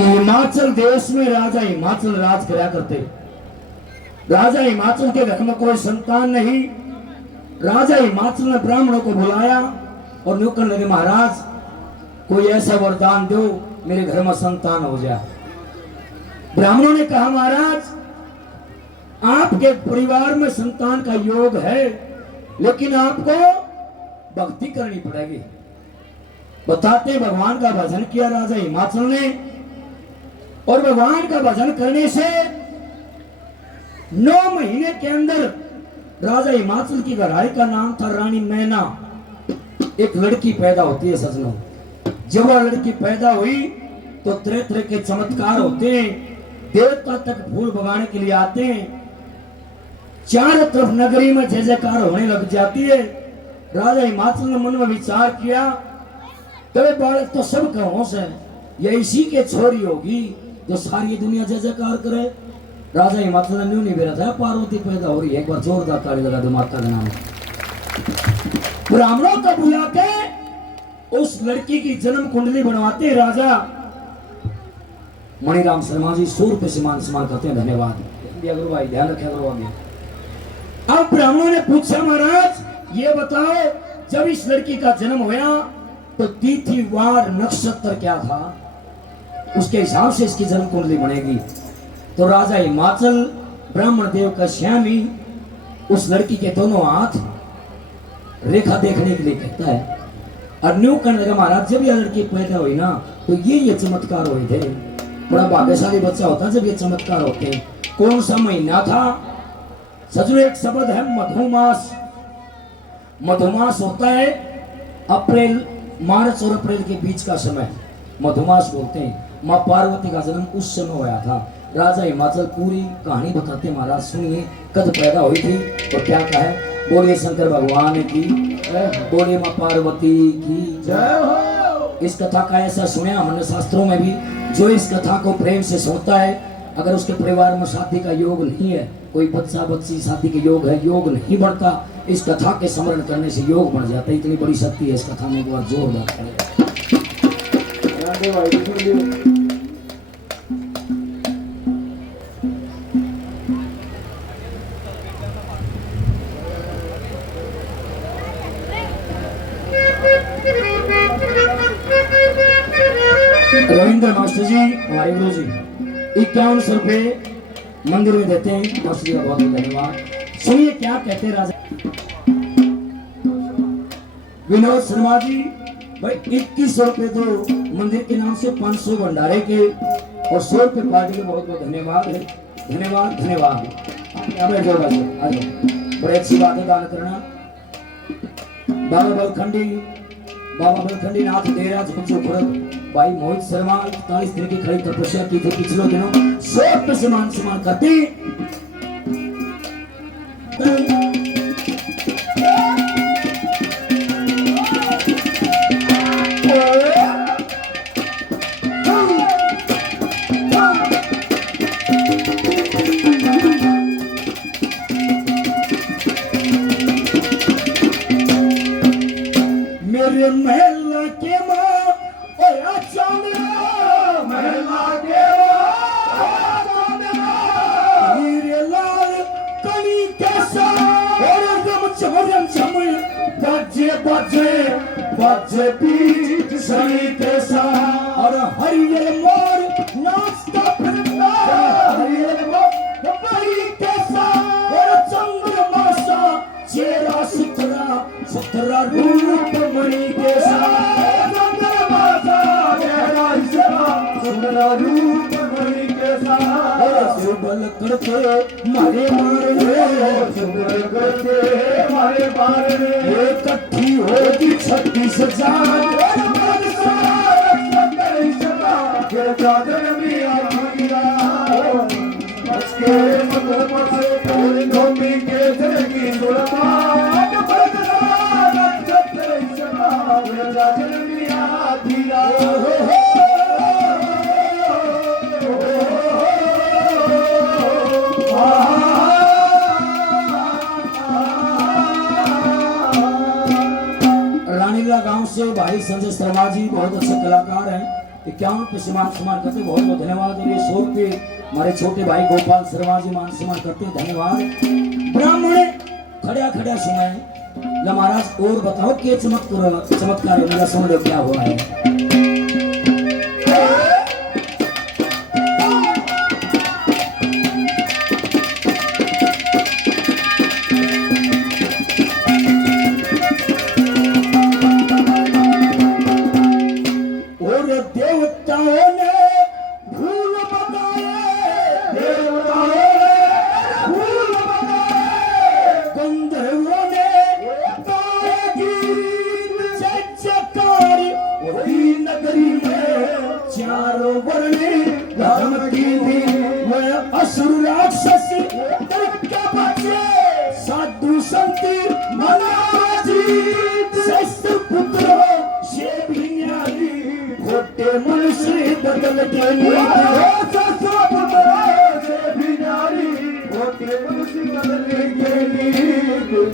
हिमाचल देश में राजा हिमाचल राज करा करते। राजा हिमाचल के घर में कोई संतान नहीं। राजा हिमाचल ने ब्राह्मणों को बुलाया और यूं कहने लगे, महाराज कोई ऐसा वरदान दो मेरे घर में संतान हो जाए। ब्राह्मणों ने कहा, महाराज आपके परिवार में संतान का योग है, लेकिन आपको भक्ति करनी पड़ेगी। बताते भगवान का भजन किया राजा हिमाचल ने, और भगवान का भजन करने से 9 महीने के अंदर राजा हिमाचल की घराई का नाम था रानी मैना। एक लड़की पैदा होती है सजनों। जब वह लड़की पैदा हुई तो तरह तरह के चमत्कार होते हैं। देवता तक फूल बगाने के लिए आते हैं। चारों तरफ नगरी में जय जयकार होने लग जाती है। राजा हिमाचल ने मन में विचार किया, तबे बालक तो सबका होश है, यह इसी के छोरी होगी जो सारी दुनिया जय जयकार करे। राजा हिमाचल ने न्यू नहीं बेरा था, पार्वती पैदा हो रही है, एक बार जोरदार ताली लगा दो माता का नाम। ब्राह्मणों को बुला के उस लड़की की जन्म कुंडली बनवाते राजा मणिराम शर्मा जी। 100 रुपए से मान सम्मान करते हैं, धन्यवाद गुरु भाई, ध्यान रखे गुरु आगे। अब ब्राह्मणों ने पूछा, महाराज ये बताओ जब इस लड़की का जन्म हुआ तो तिथि वार नक्षत्र क्या था, उसके हिसाब से इसकी जन्म कुंडली बनेगी। तो राजा हिमाचल ब्राह्मण देव का श्यामी उस लड़की के दोनों हाथ रेखा देखने के लिए कहता है और न्यू करने लगा, महाराज जब यह लड़की पैदा हुई ना तो ये चमत्कार हुए थे। बड़ा भाग्यशाली बच्चा होता जब ये चमत्कार होते हैं। कौन सा महीना था सजनो? एक शब्द है मधुमास। मधुमास होता है अप्रैल, मार्च और अप्रैल के बीच का समय, मधुमास बोलते हैं। माँ पार्वती का जन्म उस समय हुआ था। राजा हिमाचल पूरी कहानी बताते, महाराज सुनिए कब पैदा हुई थी और क्या कहा है। बोलिए शंकर भगवान की, बोलिए माँ पार्वती की जय हो। इस कथा का ऐसा सुने हमने शास्त्रों में भी, जो इस कथा को प्रेम से सुनता है, अगर उसके परिवार में शादी का योग नहीं है, कोई बच्चा बच्ची शादी के योग है, योग नहीं बढ़ता, इस कथा के स्मरण करने से योग बढ़ जाता है। इतनी बड़ी शक्ति है इस कथा में, एक बार जोरदार करेगा। रविंद्र मास्टर जी हमारे गुरु जी 5100 रुपए मंदिर में देते हैं। मास्टर जी का बहुत बहुत धन्यवाद। सुनिए क्या कहते हैं राजा विनोद शर्मा जी। भाई 2100 रुपए दो मंदिर के नाम से, 500 भंडारे के और 100 रुपए पार्टी के। बहुत बहुत धन्यवाद, धन्यवाद धन्यवाद। बड़ी अच्छी बात है दान करना। बाबा बलखंडी नाथ देराज भाई मोहित शर्मा 41 दिन की खड़ी तपस्या की थी पिछले दिनों, 100 रुपए से मान सम्मान करते। मेरे महला के माँ महला के हीरे लाल कली कैसा और चमचम चम बजे बजे बजे बीच सही कैसा और हरियर मोर नाचता फिरता हरियर मोर बड़ी कैसा और चंद्रमा सा चेहरा सुथरा सुथरा रूप मणि कैसा चंद्रमा सा चेहरा सुथरा रूप मणि कैसा सुबल करके मारे सुबल करके मारे ये इकट्ठी होगी 36 जान रानीला गांव से भाई संजय शर्मा जी बहुत अच्छे कलाकार हैं। 51 पे मान सम्मान करते बहुत बहुत धन्यवाद। और ये 100 रुपये हमारे छोटे भाई गोपाल शर्मा जी मान सम्मान करते हैं, धन्यवाद। ब्राह्मण खड़ा खड़ा सुनाए या महाराज और बताओ के चमत्कार मेरा समझ लो क्या हुआ है। साधु संति पुत्र खोटे मनुष्य बदल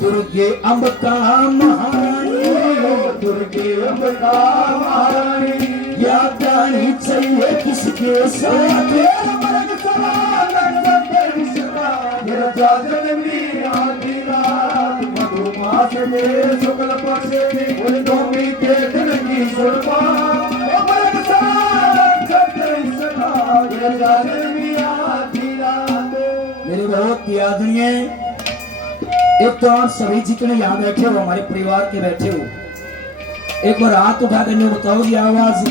दुर्गे अम्बिका महारानी, दुर्गे अम्बिका महारानी याद आनी चाहिए किसके साथ मधुमास में शुक्ल पक्ष में नौमी के दिन की सुरपा मेरे बहुत आदरणीय एक तो आप सभी जितने यहाँ बैठे हो हमारे परिवार के बैठे हो, एक बार हाथ उठा कर बताओगी आवाज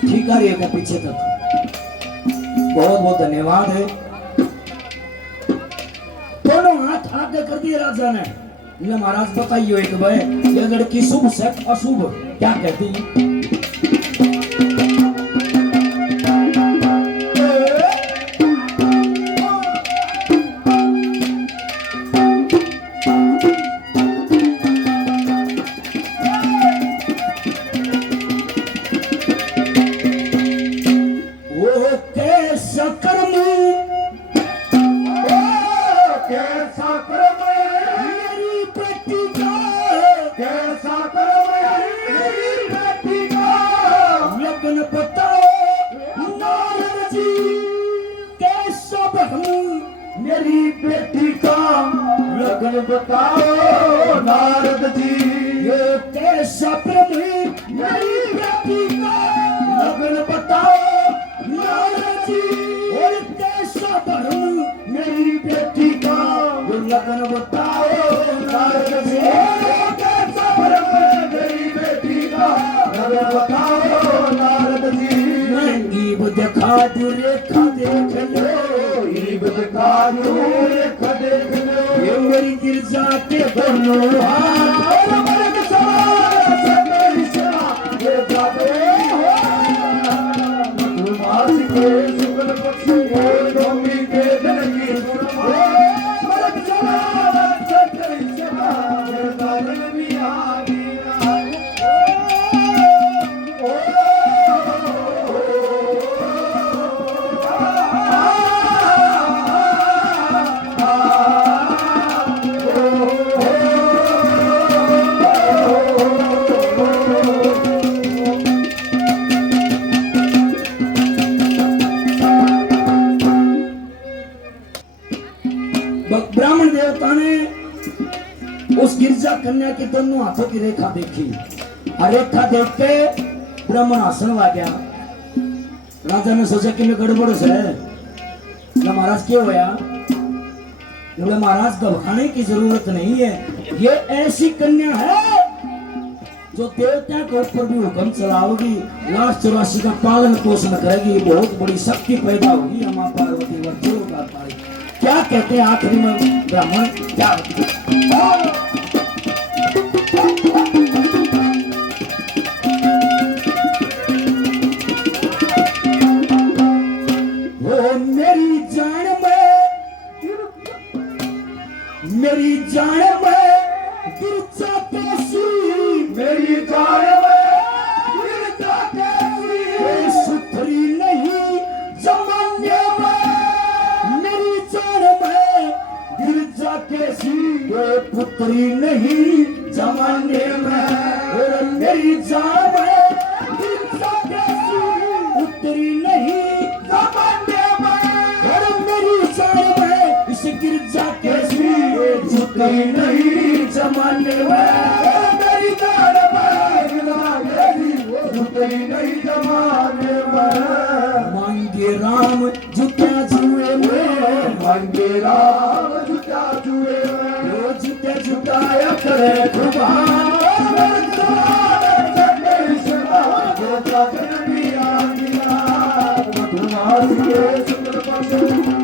ठीक आ रही है पीछे तक। बहुत बहुत धन्यवाद है। दोनों हाथ आगे कर दिए राजा ने। महाराज बताइए एक बार ये लड़की शुभ से अशुभ क्या कहती है? मेरी बेटी का लगन बताओ नारद जी, ये कैसा प्रेम मेरी बेटी का लगन बताओ नारद जी, और कैसा भरम मेरी बेटी का लगन बताओ नारद जी, कैसा भरम मेरी बेटी का लगन बताओ नारद जी। ईब दिखा दू रेखा देख लो, ईब दिखा दू रेखा देख लो, ये मेरी गिरजा के दोनों हाथ मर्द सवार सभी सेवा ये जाते हो मधुमास के शुक्ल पक्ष में नौमी के दिन की सुरमा मर्द सवार सभी सेवा ये जाते भी आदि ब्राह्मण देवता ने उस गिरजा कन्या की दोनों हाथों की रेखा देखी और रेखा देख के ब्राह्मण आसन आ गया। राजा ने सोचा कि मैं गड़बड़ है। महाराज क्या होया? महाराज घबराने की जरूरत नहीं है, ये ऐसी कन्या है जो देवता के ऊपर भी हुक्म चलाओगी, लाश 84 का पालन पोषण करेगी, बहुत बड़ी शक्ति पैदा होगी। हम पार्वती क्या कहते हैं आखिरी में ब्राह्मण क्या वो मेरी जान में गिरजा कैसी, मेरी जान में गिरजा कैसी सुथरी नहीं जमाने में, मेरी जान में गिरजा कैसी पुत्री नहीं जमाने में, और मेरी जान में गिरजा कैसी उतरी नहीं जमाने में, मेरी जान बैग लागेगी, उतरी नहीं जमाने में। मांगे राम जूत्या जुए में, मांगे राम जूत्या जुए में, वो जूत्या जुटाया करे खुबा, तुम्हारी सुंदर